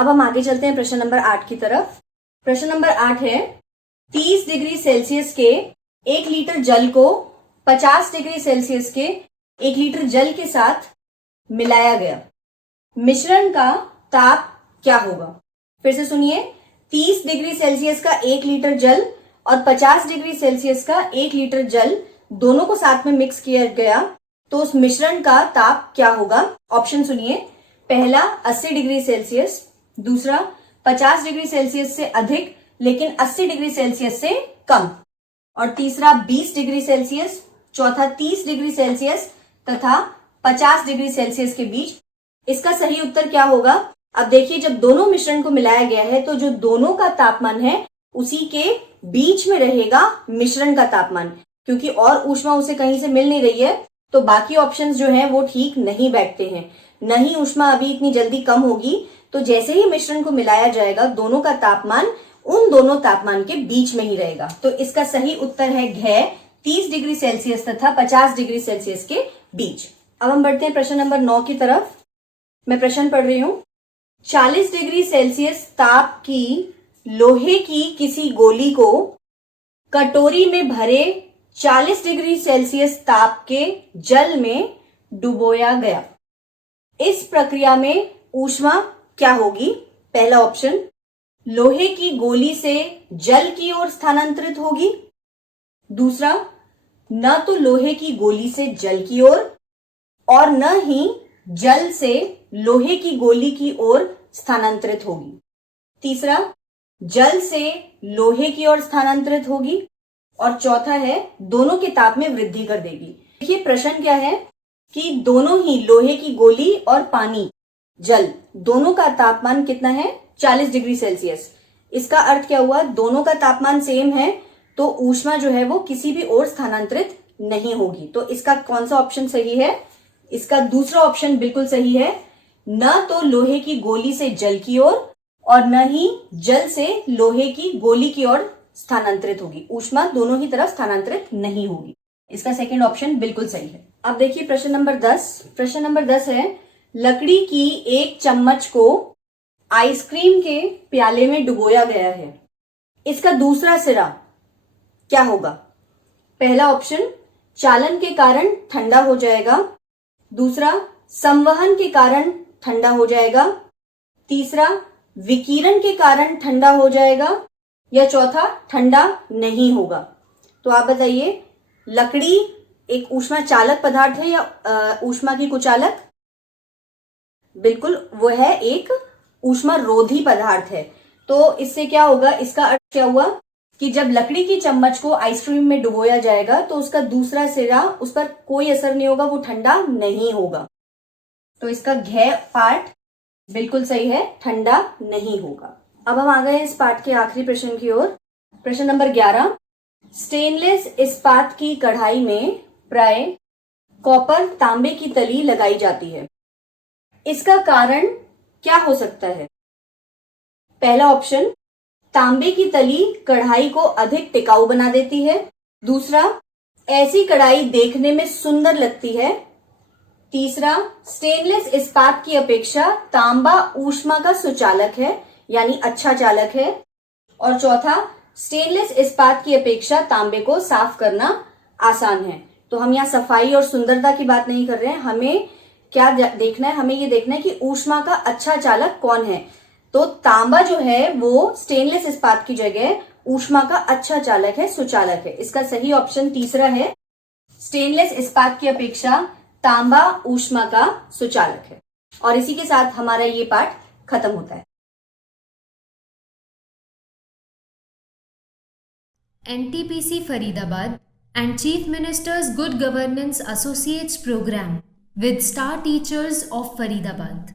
अब हम आगे चलते हैं प्रश्न नंबर 8 की तरफ। प्रश्न नंबर 8 है 30 डिग्री सेल्सियस के 1 लीटर जल को 50 डिग्री सेल्सियस के 1 लीटर जल के साथ मिलाया गया, मिश्रण का ताप क्या होगा? फिर से सुनिए, 30 डिग्री सेल्सियस का 1 लीटर जल और 50 डिग्री सेल्सियस का 1 लीटर जल दोनों को साथ में मिक्स किया गया तो उस मिश्रण का ताप क्या होगा? ऑप्शन सुनिए, पहला 80 डिग्री सेल्सियस, दूसरा 50 डिग्री सेल्सियस से अधिक लेकिन 80 डिग्री सेल्सियस से कम, और तीसरा 20 डिग्री सेल्सियस, चौथा 30 डिग्री सेल्सियस तथा 50 डिग्री सेल्सियस के बीच। इसका सही उत्तर क्या होगा? अब देखिए, जब दोनों मिश्रण को मिलाया गया है तो जो दोनों का तापमान है उसी के बीच में रहेगा मिश्रण का तापमान, क्योंकि और ऊष्मा उसे कहीं से मिल नहीं रही है तो बाकी ऑप्शंस जो हैं वो ठीक नहीं बैठते हैं। नहीं ऊष्मा अभी इतनी जल्दी कम होगी, तो जैसे ही मिश्रण को मिलाया जाएगा दोनों का तापमान उन दोनों तापमान के बीच में ही रहेगा। तो इसका सही उत्तर है घ, 30 डिग्री सेल्सियस तथा 50 डिग्री सेल्सियस के बीच। अब हम बढ़ते हैं प्रश्न नंबर 9 की तरफ। मैं प्रश्न पढ़ रही हूं। 40 डिग्री सेल्सियस ताप की लोहे की किसी गोली को कटोरी में भरे 40 डिग्री सेल्सियस ताप के जल में डुबोया गया। इस प्रक्रिया में ऊष्मा क्या होगी? पहला ऑप्शन, लोहे की गोली से जल की ओर स्थानांतरित होगी, दूसरा, न तो लोहे की गोली से जल की ओर और न ही जल से लोहे की गोली की ओर स्थानांतरित होगी, तीसरा, जल से लोहे की ओर स्थानांतरित होगी, और चौथा है दोनों के ताप में वृद्धि कर देगी। देखिए प्रश्न क्या है कि दोनों ही लोहे की गोली और पानी, जल, दोनों का तापमान कितना है? 40 डिग्री सेल्सियस। इसका अर्थ क्या हुआ? दोनों का तापमान सेम है तो ऊष्मा जो है वो किसी भी ओर स्थानांतरित नहीं होगी। तो इसका कौन सा ऑप्शन सही है? इसका दूसरा ऑप्शन बिल्कुल सही है, न तो लोहे की गोली से जल की ओर और न ही जल से लोहे की गोली की ओर स्थानांतरित होगी। ऊष्मा दोनों ही तरफ स्थानांतरित नहीं होगी। इसका सेकंड ऑप्शन बिल्कुल सही है। अब देखिए प्रश्न नंबर 10। प्रश्न नंबर 10 है, लकड़ी की एक चम्मच को आइसक्रीम के प्याले में डुबोया गया है, इसका दूसरा सिरा क्या होगा? पहला ऑप्शन, चालन के कारण ठंडा हो जाएगा, दूसरा, संवहन के कारण ठंडा हो जाएगा, तीसरा, विकिरण के कारण ठंडा हो जाएगा, या चौथा, ठंडा नहीं होगा। तो आप बताइए, लकड़ी एक ऊष्मा चालक पदार्थ है या ऊष्मा की कुचालक? बिल्कुल, वो है एक ऊष्मा रोधी पदार्थ है। तो इससे क्या होगा? इसका अर्थ क्या हुआ कि जब लकड़ी की चम्मच को आइसक्रीम में डुबोया जाएगा तो उसका दूसरा सिरा, उस पर कोई असर नहीं होगा, वो ठंडा नहीं होगा। तो इसका घ पार्ट बिल्कुल सही है, ठंडा नहीं होगा। अब हम आ गए इस पार्ट के आखिरी प्रश्न की ओर। प्रश्न नंबर 11, स्टेनलेस इस्पात की कढ़ाई में प्राय कॉपर तांबे की तली लगाई जाती है, इसका कारण क्या हो सकता है? पहला ऑप्शन, तांबे की तली कढ़ाई को अधिक टिकाऊ बना देती है, दूसरा, ऐसी कढ़ाई देखने में सुंदर लगती है, तीसरा, स्टेनलेस इस्पात की अपेक्षा तांबा ऊष्मा का सुचालक है यानी अच्छा चालक है, और चौथा, स्टेनलेस इस्पात की अपेक्षा तांबे को साफ करना आसान है। तो हम यहाँ सफाई और सुंदरता की बात नहीं कर रहे हैं, हमें क्या देखना है? हमें ये देखना है कि ऊष्मा का अच्छा चालक कौन है। तो तांबा जो है वो स्टेनलेस इस्पात की जगह ऊष्मा का अच्छा चालक है, सुचालक है। इसका सही ऑप्शन तीसरा है, स्टेनलेस इस्पात की अपेक्षा तांबा ऊष्मा का सुचालक है। और इसी के साथ हमारा ये पाठ खत्म होता है। NTPC Faridabad and Chief Minister's Good Governance Associates Program with Star Teachers of Faridabad.